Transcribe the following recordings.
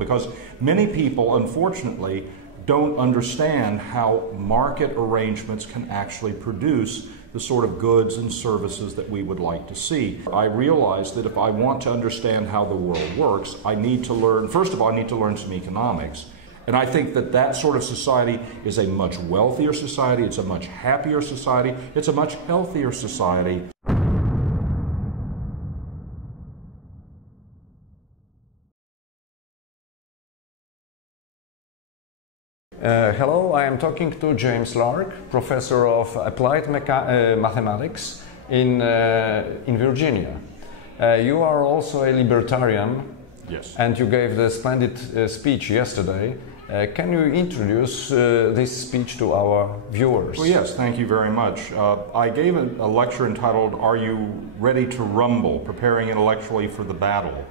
Because many people, unfortunately, don't understand how market arrangements can actually produce the sort of goods and services that we would like to see. I realized that if I want to understand how the world works, I need to learn, first of all, I need to learn some economics. And I think that that sort of society is a much wealthier society, it's a much happier society, it's a much healthier society. Hello, I am talking to James Lark, professor of applied mathematics in Virginia. You are also a libertarian. Yes. And you gave the splendid speech yesterday. Can you introduce this speech to our viewers? Well, yes, thank you very much. I gave a lecture entitled, "Are You Ready to Rumble? Preparing Intellectually for the Battle."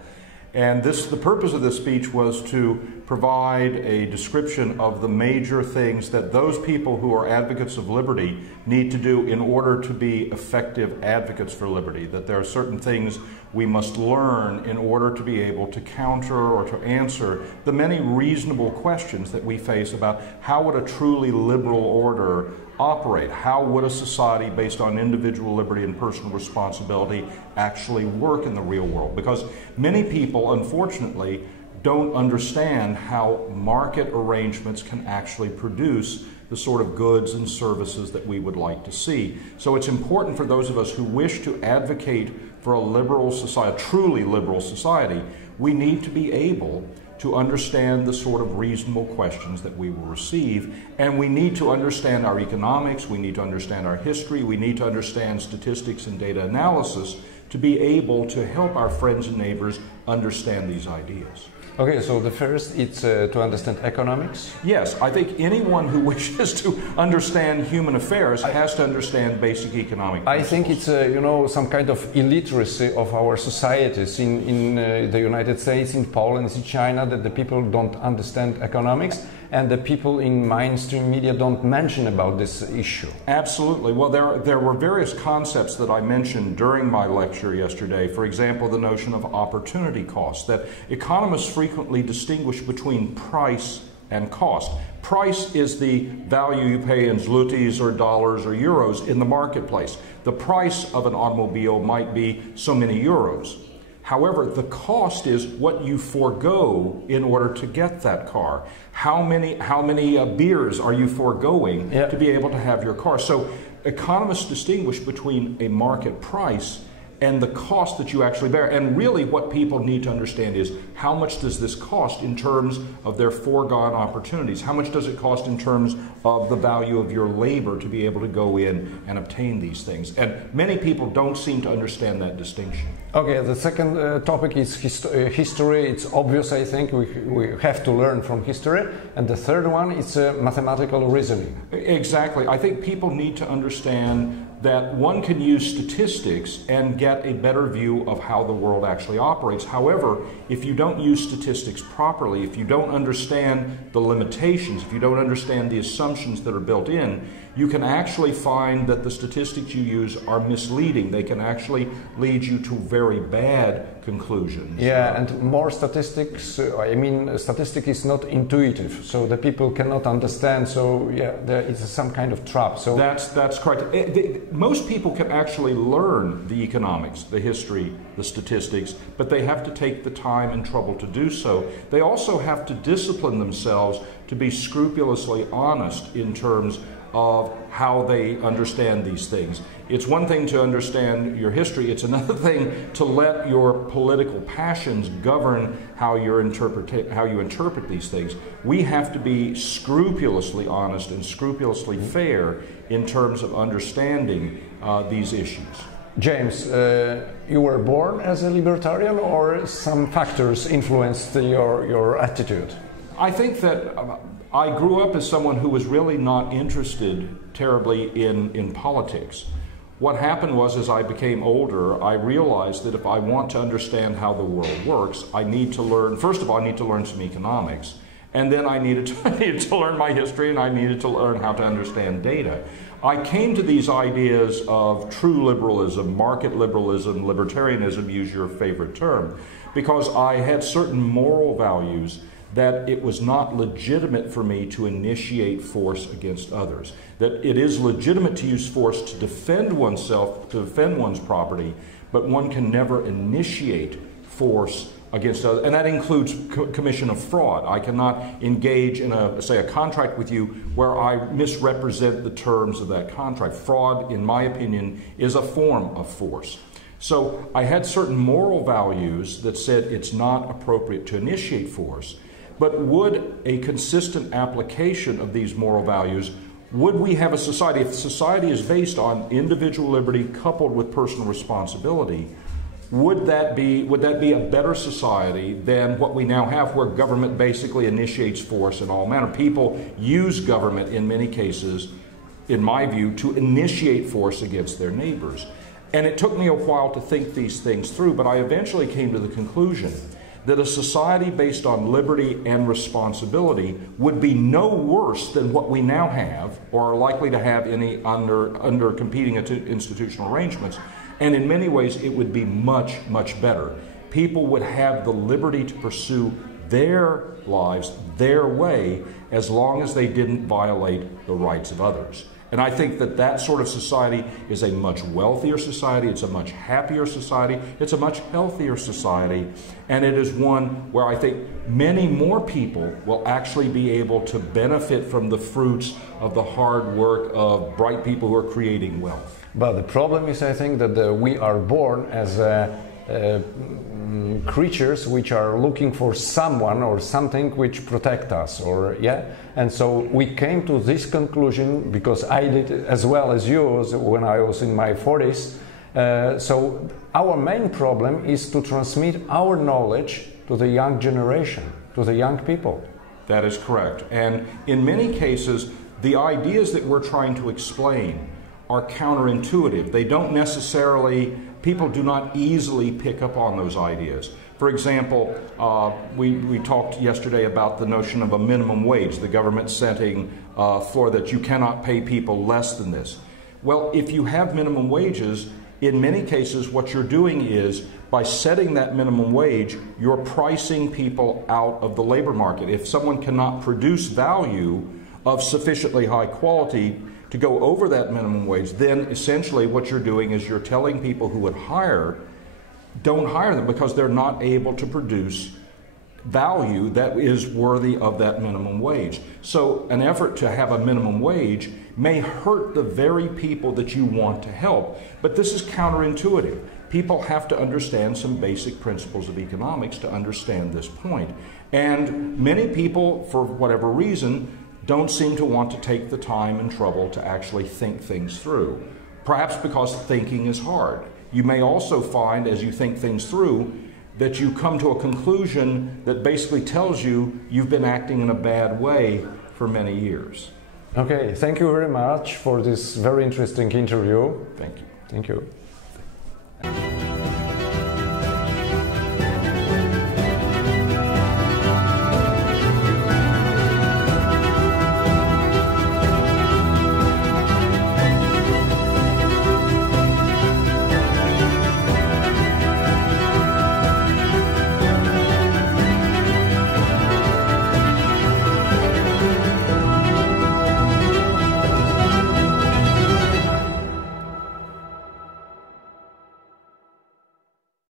And the purpose of this speech was to provide a description of the major things that those people who are advocates of liberty need to do in order to be effective advocates for liberty. That there are certain things we must learn in order to be able to counter or to answer the many reasonable questions that we face about how would a truly liberal order operate? How would a society based on individual liberty and personal responsibility actually work in the real world? Because many people, unfortunately, don't understand how market arrangements can actually produce the sort of goods and services that we would like to see. So it's important for those of us who wish to advocate for a liberal society, a truly liberal society, we need to be able to understand the sort of reasonable questions that we will receive, and we need to understand our economics, we need to understand our history, we need to understand statistics and data analysis to be able to help our friends and neighbors understand these ideas. Okay, so the first is to understand economics? Yes, I think anyone who wishes to understand human affairs has to understand basic economic principles. I think it's, you know, some kind of illiteracy of our societies in the United States, in Poland, in China, that the people don't understand economics, and the people in mainstream media don't mention about this issue. Absolutely. Well, there were various concepts that I mentioned during my lecture yesterday. For example, the notion of opportunity cost, that economists frequently distinguish between price and cost. Price is the value you pay in zlotys or dollars or euros in the marketplace. The price of an automobile might be so many euros. However, the cost is what you forego in order to get that car. How many beers are you foregoing to be able to have your car? So economists distinguish between a market price and the cost that you actually bear. And really what people need to understand is how much does this cost in terms of their foregone opportunities? How much does it cost in terms of the value of your labor to be able to go in and obtain these things? And many people don't seem to understand that distinction. Okay, the second topic is history. It's obvious, I think, we have to learn from history. And the third one is mathematical reasoning. Exactly. I think people need to understand that one can use statistics and get a better view of how the world actually operates. However, if you don't use statistics properly, if you don't understand the limitations, if you don't understand the assumptions that are built in, you can actually find that the statistics you use are misleading. They can actually lead you to very bad conclusions. Yeah, and more statistics, I mean, statistic is not intuitive, so the people cannot understand, so yeah, there is some kind of trap. So That's correct. Most people can actually learn the economics, the history, the statistics, but they have to take the time and trouble to do so. They also have to discipline themselves to be scrupulously honest in terms of how they understand these things. It's one thing to understand your history, it's another thing to let your political passions govern how you interpret these things. We have to be scrupulously honest and scrupulously fair in terms of understanding these issues. James, you were born as a libertarian, or some factors influenced your attitude? I think that I grew up as someone who was really not interested terribly in politics. What happened was, as I became older, I realized that if I want to understand how the world works, I need to learn, first of all, I need to learn some economics. And then I needed to learn my history, and I needed to learn how to understand data. I came to these ideas of true liberalism, market liberalism, libertarianism, use your favorite term, because I had certain moral values that it was not legitimate for me to initiate force against others. That it is legitimate to use force to defend oneself, to defend one's property, but one can never initiate force against others. And that includes commission of fraud. I cannot engage in a contract with you where I misrepresent the terms of that contract. Fraud, in my opinion, is a form of force. So I had certain moral values that said it's not appropriate to initiate force, but would a consistent application of these moral values, would we have a society, if society is based on individual liberty coupled with personal responsibility, would that be a better society than what we now have, where government basically initiates force in all manner? People use government in many cases, in my view, to initiate force against their neighbors. And it took me a while to think these things through, but I eventually came to the conclusion that a society based on liberty and responsibility would be no worse than what we now have, or are likely to have any under competing institutional arrangements. And in many ways, it would be much, much better. People would have the liberty to pursue their lives their way, as long as they didn't violate the rights of others. And I think that that sort of society is a much wealthier society, it's a much happier society, it's a much healthier society, and it is one where I think many more people will actually be able to benefit from the fruits of the hard work of bright people who are creating wealth. But the problem is, I think, that we are born as creatures which are looking for someone or something which protect us, and so we came to this conclusion, because I did as well as you when I was in my 40s. So our main problem is to transmit our knowledge to the young generation, to the young people. That is correct. And in many cases, the ideas that we're trying to explain are counterintuitive. They don't necessarily, people do not easily pick up on those ideas. For example, we talked yesterday about the notion of a minimum wage, the government setting for that you cannot pay people less than this. Well, if you have minimum wages, in many cases what you're doing is, by setting that minimum wage, you're pricing people out of the labor market. If someone cannot produce value of sufficiently high quality to go over that minimum wage, then essentially what you're doing is you're telling people who would hire, don't hire them, because they're not able to produce value that is worthy of that minimum wage. So an effort to have a minimum wage may hurt the very people that you want to help, but this is counterintuitive. People have to understand some basic principles of economics to understand this point. And many people, for whatever reason, don't seem to want to take the time and trouble to actually think things through. Perhaps because thinking is hard. You may also find, as you think things through, that you come to a conclusion that basically tells you you've been acting in a bad way for many years. Okay, thank you very much for this very interesting interview. Thank you. Thank you.